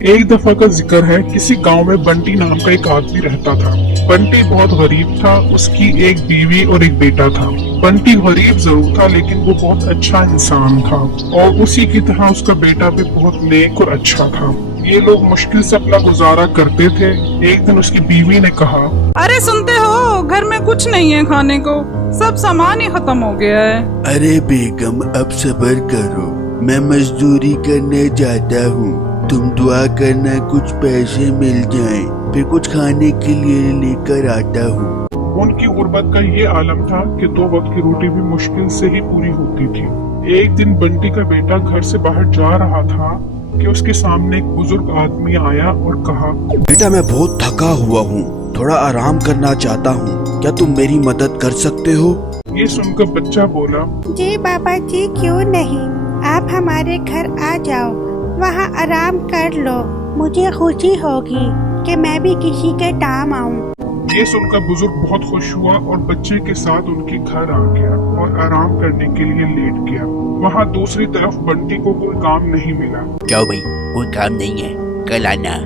एक दफा का जिक्र है, किसी गांव में बंटी नाम का एक आदमी रहता था। बंटी बहुत गरीब था, उसकी एक बीवी और एक बेटा था। बंटी गरीब जरूर था लेकिन वो बहुत अच्छा इंसान था और उसी की तरह उसका बेटा भी बहुत नेक और अच्छा था। ये लोग मुश्किल से अपना गुजारा करते थे। एक दिन उसकी बीवी ने कहा, अरे सुनते हो, घर में कुछ नहीं है खाने को, सब सामान ही खत्म हो गया है। अरे बेगम अब सब्र करो, मैं मजदूरी करने जाता हूँ। तुम दुआ करना कुछ पैसे मिल जाएं, फिर कुछ खाने के लिए लेकर आता हूँ। उनकी गुर्बत का ये आलम था कि 2 वक्त की रोटी भी मुश्किल से ही पूरी होती थी। एक दिन बंटी का बेटा घर से बाहर जा रहा था कि उसके सामने एक बुजुर्ग आदमी आया और कहा, बेटा मैं बहुत थका हुआ हूँ, थोड़ा आराम करना चाहता हूँ, क्या तुम मेरी मदद कर सकते हो? ये सुनकर बच्चा बोला, जी बाबा जी, क्यों नहीं, आप हमारे घर आ जाओ, वहाँ आराम कर लो। मुझे खुशी होगी कि मैं भी किसी के काम आऊँ। ये सुनकर बुजुर्ग बहुत खुश हुआ और बच्चे के साथ उनके घर आ गया और आराम करने के लिए लेट गया। वहाँ दूसरी तरफ बंटी को कोई काम नहीं मिला। जाओ भाई, कोई काम नहीं है, कल आना।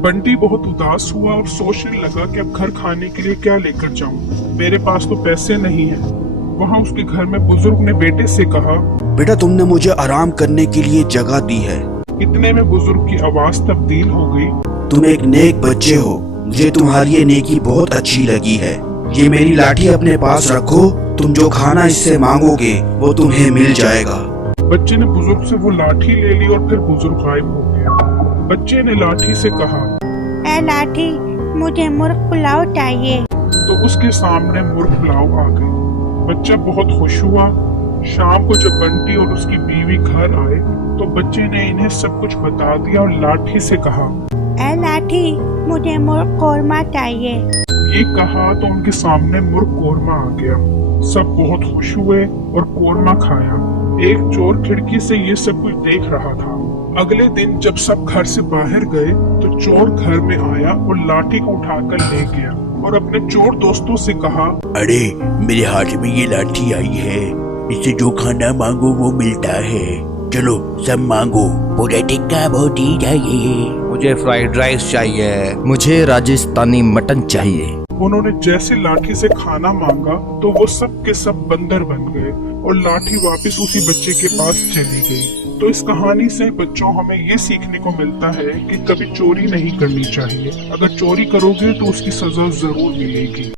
बंटी बहुत उदास हुआ और सोचने लगा कि अब घर खाने के लिए क्या लेकर जाऊं, मेरे पास तो पैसे नहीं हैं। वहाँ उसके घर में बुजुर्ग ने बेटे से कहा, बेटा तुमने मुझे आराम करने के लिए जगह दी है। इतने में बुजुर्ग की आवाज तब्दील हो गई, तुम एक नेक बच्चे हो, मुझे तुम्हारी ये नेकी बहुत अच्छी लगी है। ये मेरी लाठी अपने पास रखो, तुम जो खाना इससे मांगोगे वो तुम्हें मिल जाएगा। बच्चे ने बुजुर्ग से वो लाठी ले ली और फिर बुजुर्ग गायब हो गया। बच्चे ने लाठी से कहा, ए लाठी, मुझे मुर्ग पुलाव चाहिए। तो उसके सामने मुर्ग पुलाव आ गई। बच्चा बहुत खुश हुआ। शाम को जब बंटी और उसकी बीवी घर आए तो बच्चे ने इन्हें सब कुछ बता दिया और लाठी से कहा, ए लाठी, मुझे मुर्ग कौरमा चाहिए। ये कहा तो उनके सामने मुर्ग कोरमा आ गया। सब बहुत खुश हुए और कोरमा खाया। एक चोर खिड़की से ये सब कुछ देख रहा था। अगले दिन जब सब घर से बाहर गए तो चोर घर में आया और लाठी को उठाकर ले गया और अपने चोर दोस्तों से कहा, अरे मेरे हाथ में ये लाठी आई है, इससे जो खाना मांगो वो मिलता है, चलो सब मांगो। मुझे टिक्का बोटी चाहिए, मुझे फ्राइड राइस चाहिए, मुझे राजस्थानी मटन चाहिए। उन्होंने जैसे लाठी से खाना मांगा तो वो सब के सब बंदर बन गए और लाठी वापस उसी बच्चे के पास चली गई। तो इस कहानी से बच्चों हमें ये सीखने को मिलता है कि कभी चोरी नहीं करनी चाहिए। अगर चोरी करोगे तो उसकी सजा जरूर मिलेगी।